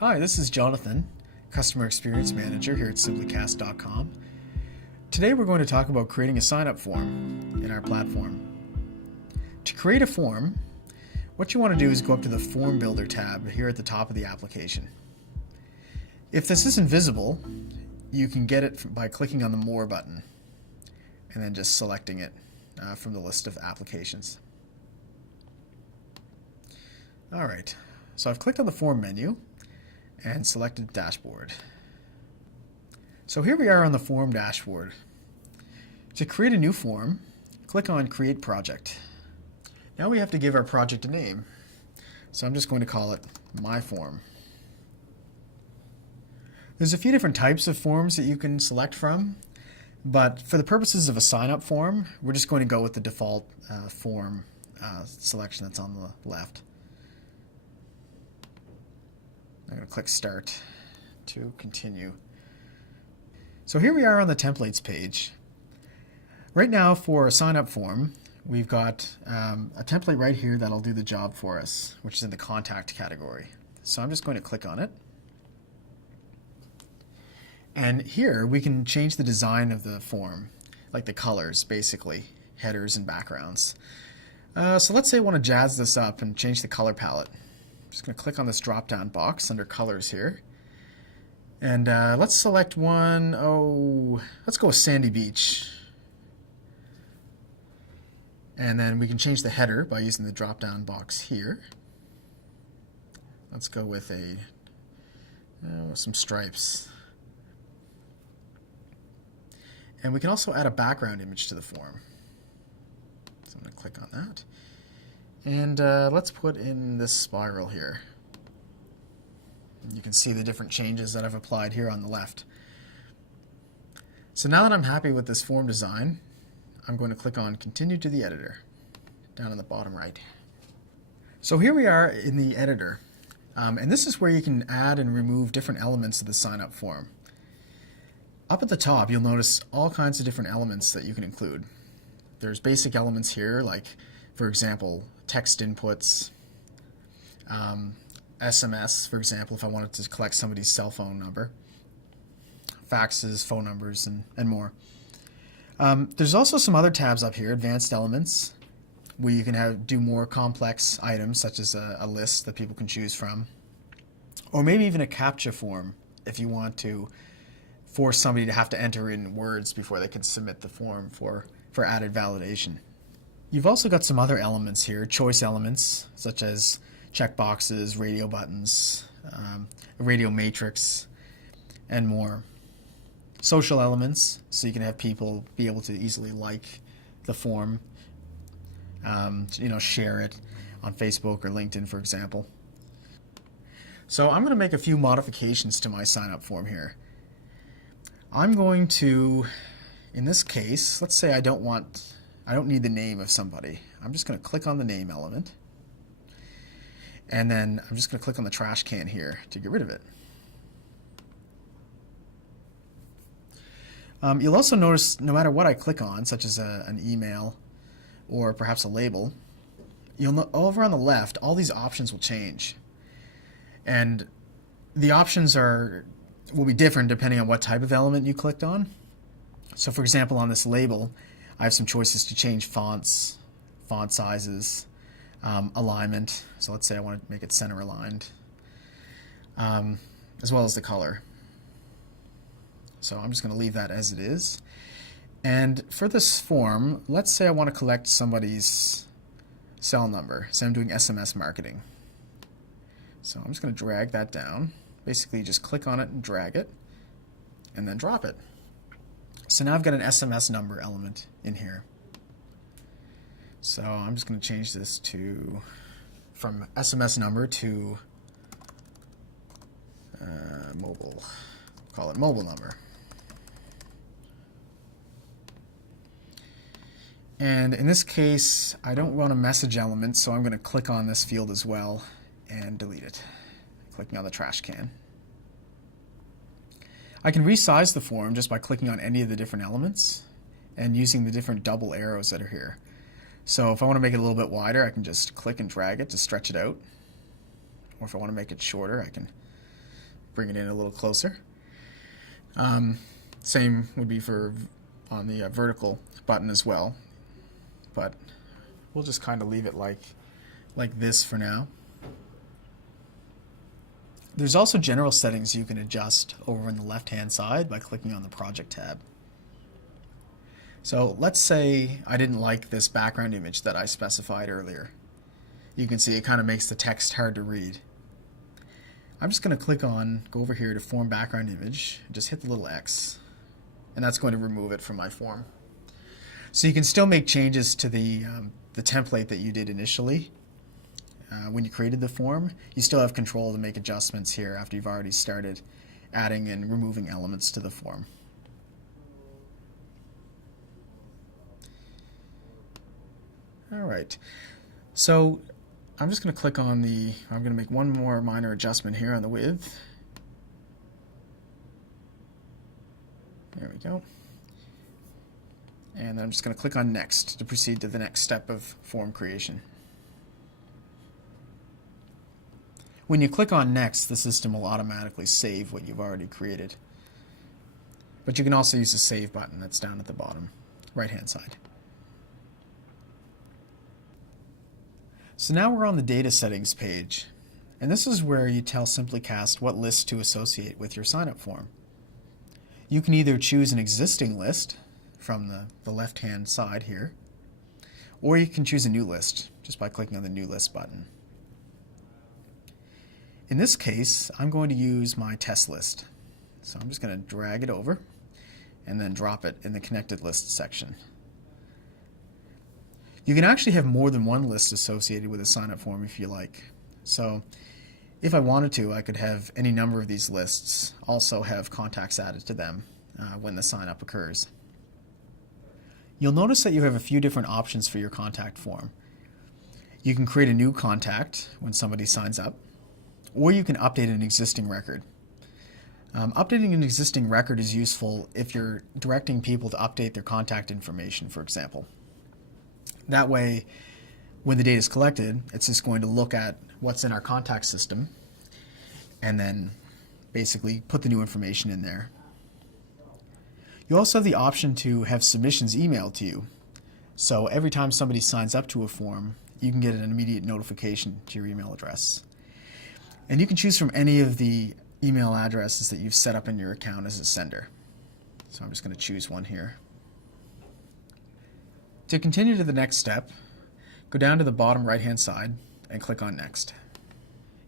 Hi, this is Jonathan, Customer Experience Manager here at SimplyCast.com. Today we're going to talk about creating a sign-up form in our platform. To create a form, what you want to do is go up to the Form Builder tab here at the top of the application. If this isn't visible, you can get it by clicking on the More button and then just selecting it from the list of applications. Alright, so I've clicked on the Form menu and selected Dashboard. So here we are on the form dashboard. To create a new form, click on Create Project. Now we have to give our project a name. So I'm just going to call it My Form. There's a few different types of forms that you can select from, but for the purposes of a sign-up form, we're just going to go with the default form selection that's on the left. I'm going to click Start to continue. So here we are on the Templates page. Right now for a sign-up form, we've got a template right here that'll do the job for us, which is in the Contact category. So I'm just going to click on it. And here we can change the design of the form, like the colors, basically, headers and backgrounds. So let's say I want to jazz this up and change the color palette. I'm just going to click on this drop-down box under Colors here. And let's select one, let's go with Sandy Beach. And then we can change the header by using the drop-down box here. Let's go with some stripes. And we can also add a background image to the form. So I'm going to click on that. And let's put in this spiral here. You can see the different changes that I've applied here on the left. So now that I'm happy with this form design, I'm going to click on Continue to the Editor down in the bottom right. So here we are in the editor. And this is where you can add and remove different elements of the sign-up form. Up at the top, you'll notice all kinds of different elements that you can include. There's basic elements here, like, for example, text inputs, SMS, for example, if I wanted to collect somebody's cell phone number, faxes, phone numbers, and more. There's also some other tabs up here, Advanced Elements, where you can do more complex items, such as a list that people can choose from, or maybe even a CAPTCHA form if you want to force somebody to have to enter in words before they can submit the form for added validation. You've also got some other elements here, choice elements, such as checkboxes, radio buttons, a radio matrix, and more. Social elements, so you can have people be able to easily like the form, share it on Facebook or LinkedIn, for example. So I'm going to make a few modifications to my sign-up form here. I'm going to, in this case, let's say I don't need the name of somebody. I'm just going to click on the name element. And then I'm just going to click on the trash can here to get rid of it. You'll also notice no matter what I click on, such as an email or perhaps a label, over on the left, all these options will change. And the options will be different depending on what type of element you clicked on. So for example, on this label, I have some choices to change fonts, font sizes, alignment. So let's say I want to make it center aligned, as well as the color. So I'm just going to leave that as it is. And for this form, let's say I want to collect somebody's cell number. So I'm doing SMS marketing. So I'm just going to drag that down. Basically, just click on it and drag it, and then drop it. So now I've got an SMS number element in here. So I'm just going to change this from SMS number to mobile. Call it mobile number. And in this case, I don't want a message element, so I'm going to click on this field as well and delete it, clicking on the trash can. I can resize the form just by clicking on any of the different elements and using the different double arrows that are here. So if I want to make it a little bit wider, I can just click and drag it to stretch it out. Or if I want to make it shorter, I can bring it in a little closer. Same would be for on the vertical button as well, but we'll just kind of leave it like this for now. There's also general settings you can adjust over on the left-hand side by clicking on the Project tab. So let's say I didn't like this background image that I specified earlier. You can see it kind of makes the text hard to read. I'm just going to go over here to Form Background Image, and just hit the little X, and that's going to remove it from my form. So you can still make changes to the template that you did initially. When you created the form, you still have control to make adjustments here after you've already started adding and removing elements to the form. All right, so I'm just going to click on I'm going to make one more minor adjustment here on the width. There we go. And then I'm just going to click on Next to proceed to the next step of form creation. When you click on Next, the system will automatically save what you've already created. But you can also use the Save button that's down at the bottom, right-hand side. So now we're on the Data Settings page, and this is where you tell SimplyCast what list to associate with your sign-up form. You can either choose an existing list from the left-hand side here, or you can choose a new list just by clicking on the New List button. In this case, I'm going to use my test list. So I'm just going to drag it over and then drop it in the Connected List section. You can actually have more than one list associated with a sign-up form if you like. So if I wanted to, I could have any number of these lists also have contacts added to them when the sign-up occurs. You'll notice that you have a few different options for your contact form. You can create a new contact when somebody signs up, or you can update an existing record. Updating an existing record is useful if you're directing people to update their contact information, for example. That way, when the data is collected, it's just going to look at what's in our contact system and then basically put the new information in there. You also have the option to have submissions emailed to you. So every time somebody signs up to a form, you can get an immediate notification to your email address. And you can choose from any of the email addresses that you've set up in your account as a sender. So I'm just going to choose one here. To continue to the next step, go down to the bottom right-hand side and click on Next.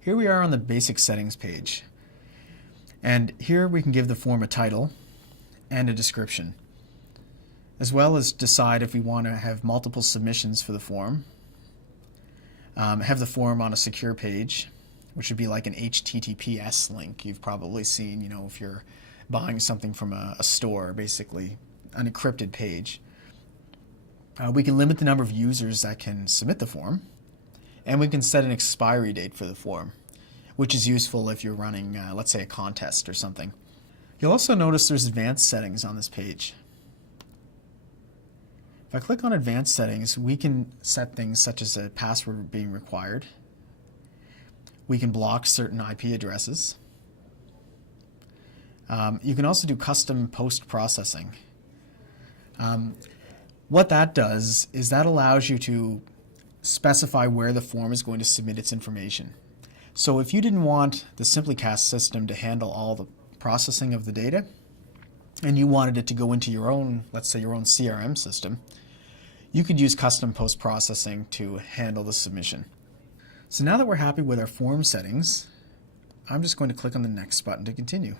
Here we are on the Basic Settings page. And here we can give the form a title and a description, as well as decide if we want to have multiple submissions for the form, have the form on a secure page, which would be like an HTTPS link you've probably seen, if you're buying something from a store, basically an encrypted page. We can limit the number of users that can submit the form, and we can set an expiry date for the form, which is useful if you're running, let's say, a contest or something. You'll also notice there's advanced settings on this page. If I click on advanced settings, we can set things such as a password being required. We can block certain IP addresses. You can also do custom post-processing. What that does is that allows you to specify where the form is going to submit its information. So if you didn't want the SimplyCast system to handle all the processing of the data, and you wanted it to go into your own, let's say your own CRM system, you could use custom post-processing to handle the submission. So now that we're happy with our form settings, I'm just going to click on the Next button to continue.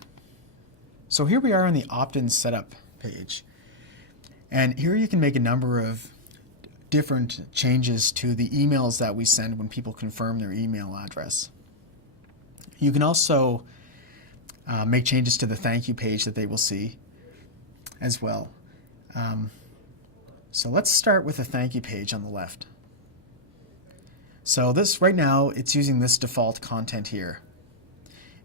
So here we are on the Optin setup page. And here you can make a number of different changes to the emails that we send when people confirm their email address. You can also make changes to the thank you page that they will see as well. So let's start with the thank you page on the left. So this right now, it's using this default content here.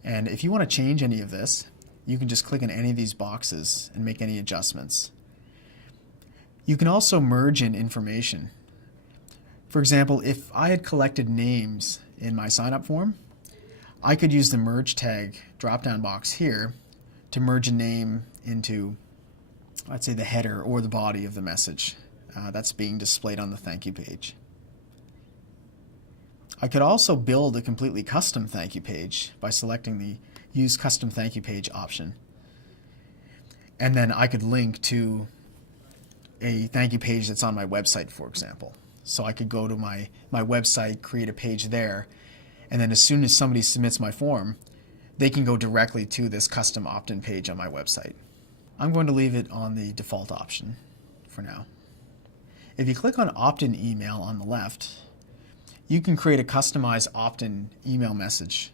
And if you want to change any of this, you can just click on any of these boxes and make any adjustments. You can also merge in information. For example, if I had collected names in my sign-up form, I could use the merge tag drop-down box here to merge a name into, let's say, the header or the body of the message that's being displayed on the thank you page. I could also build a completely custom thank you page by selecting the Use Custom Thank You Page option. And then I could link to a thank you page that's on my website, for example. So I could go to my website, create a page there, and then as soon as somebody submits my form, they can go directly to this custom opt-in page on my website. I'm going to leave it on the default option for now. If you click on opt-in email on the left, you can create a customized opt-in email message.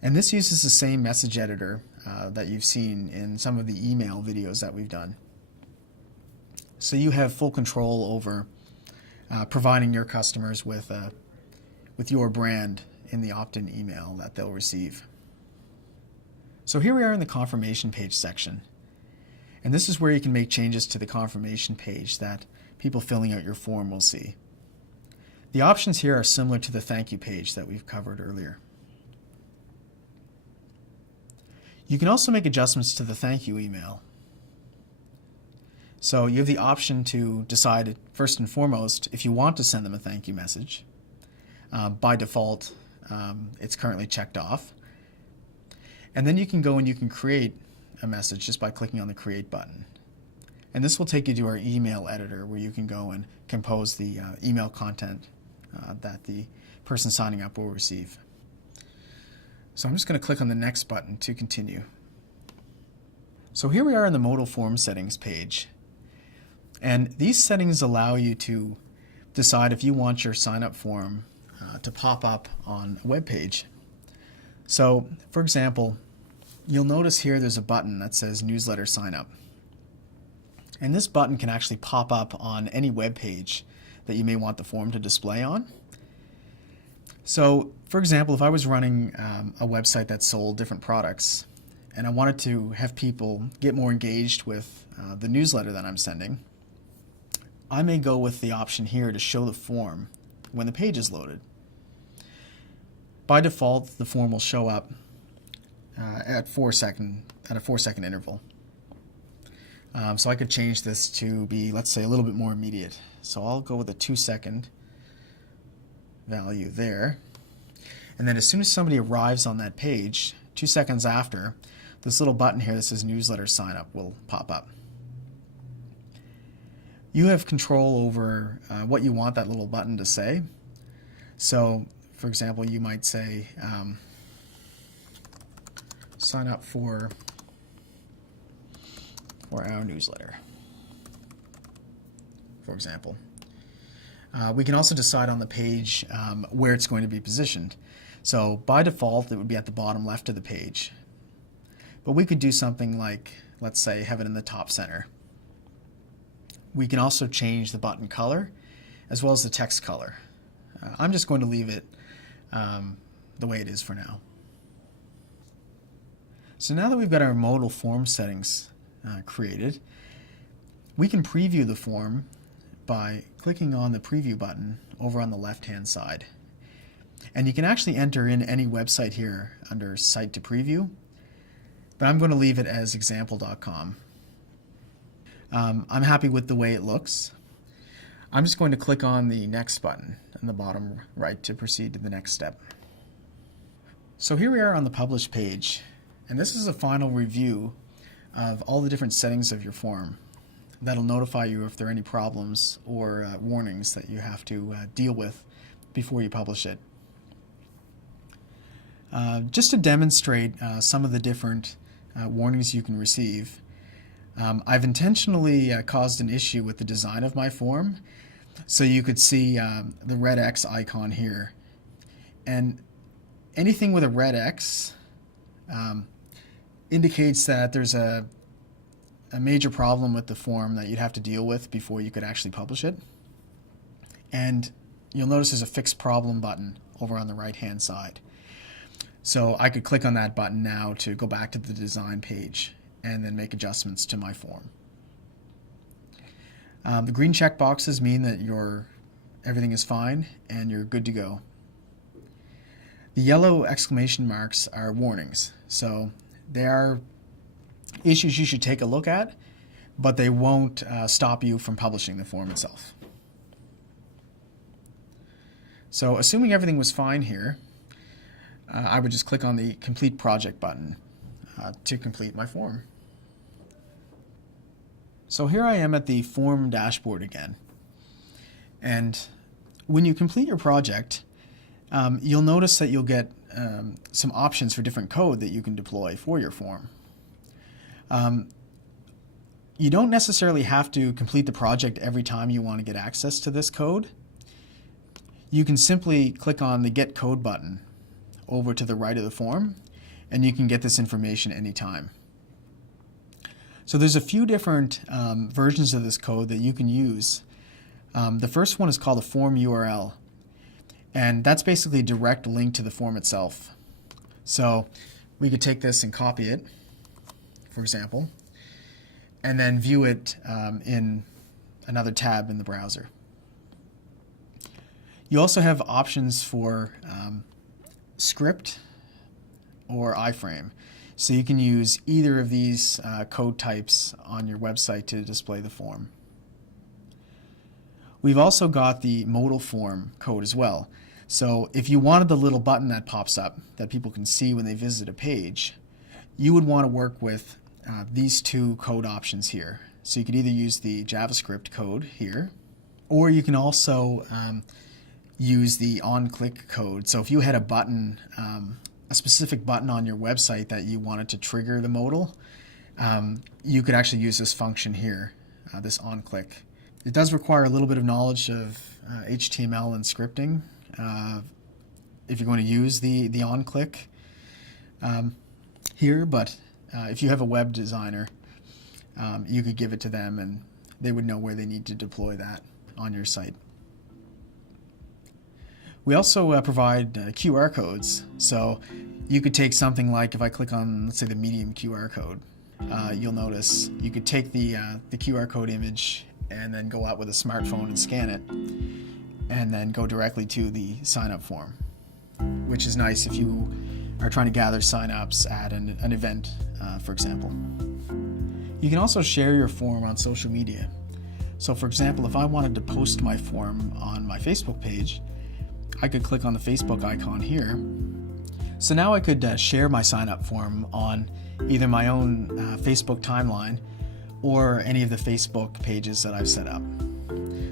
And this uses the same message editor that you've seen in some of the email videos that we've done. So you have full control over providing your customers with your brand in the opt-in email that they'll receive. So here we are in the confirmation page section. And this is where you can make changes to the confirmation page that people filling out your form will see. The options here are similar to the thank you page that we've covered earlier. You can also make adjustments to the thank you email. So you have the option to decide, first and foremost, if you want to send them a thank you message. By default, it's currently checked off. And then you can go and you can create a message just by clicking on the Create button. And this will take you to our email editor where you can go and compose the email content that the person signing up will receive. So I'm just going to click on the Next button to continue. So here we are in the modal form settings page. And these settings allow you to decide if you want your sign-up form to pop up on a web page. So, for example, you'll notice here there's a button that says Newsletter Sign Up. And this button can actually pop up on any web page that you may want the form to display on. So, for example, if I was running a website that sold different products and I wanted to have people get more engaged with the newsletter that I'm sending, I may go with the option here to show the form when the page is loaded. By default, the form will show up at a 4-second interval. So I could change this to be, let's say, a little bit more immediate. So I'll go with a 2-second value there. And then as soon as somebody arrives on that page, 2 seconds after, this little button here that says Newsletter Sign Up will pop up. You have control over what you want that little button to say. So, for example, you might say, sign up for our newsletter, for example. We can also decide on the page where it's going to be positioned. So by default, it would be at the bottom left of the page. But we could do something like, let's say, have it in the top center. We can also change the button color as well as the text color. I'm just going to leave it the way it is for now. So now that we've got our modal form settings created, we can preview the form by clicking on the preview button over on the left-hand side. And you can actually enter in any website here under Site to Preview, but I'm going to leave it as example.com. I'm happy with the way it looks. I'm just going to click on the Next button in the bottom right to proceed to the next step. So here we are on the Publish page, and this is a final review of all the different settings of your form. That'll notify you if there are any problems or warnings that you have to deal with before you publish it. Just to demonstrate some of the different warnings you can receive, I've intentionally caused an issue with the design of my form, so you could see the red X icon here. And anything with a red X indicates that there's a major problem with the form that you'd have to deal with before you could actually publish it. And you'll notice there's a Fix Problem button over on the right-hand side. So I could click on that button now to go back to the design page and then make adjustments to my form. The green check boxes mean that everything is fine and you're good to go. The yellow exclamation marks are warnings. So they are issues you should take a look at, but they won't stop you from publishing the form itself. So assuming everything was fine here, I would just click on the Complete Project button to complete my form. So here I am at the form dashboard again. And when you complete your project, you'll notice that you'll get some options for different code that you can deploy for your form. You don't necessarily have to complete the project every time you want to get access to this code. You can simply click on the Get Code button over to the right of the form, and you can get this information anytime. So there's a few different versions of this code that you can use. The first one is called a form URL, and that's basically a direct link to the form itself. So we could take this and copy it, for example, and then view it in another tab in the browser. You also have options for script or iframe. So you can use either of these code types on your website to display the form. We've also got the modal form code as well. So if you wanted the little button that pops up that people can see when they visit a page, you would want to work with these two code options here. So you could either use the JavaScript code here, or you can also use the on-click code. So if you had a button, a specific button on your website that you wanted to trigger the modal, you could actually use this function here, this on-click. It does require a little bit of knowledge of HTML and scripting if you're going to use the on-click here, but if you have a web designer, you could give it to them and they would know where they need to deploy that on your site. We also provide QR codes, so you could take something like, if I click on, let's say, the medium QR code, you'll notice you could take the QR code image and then go out with a smartphone and scan it, and then go directly to the sign-up form, which is nice if you are trying to gather sign-ups at an event, for example. You can also share your form on social media. So for example, if I wanted to post my form on my Facebook page, I could click on the Facebook icon here. So now I could share my sign-up form on either my own Facebook timeline or any of the Facebook pages that I've set up.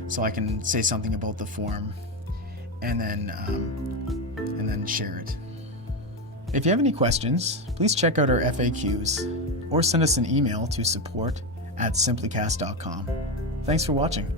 So I can say something about the form and then share it. If you have any questions, please check out our FAQs or send us an email to support@simplycast.com. Thanks for watching.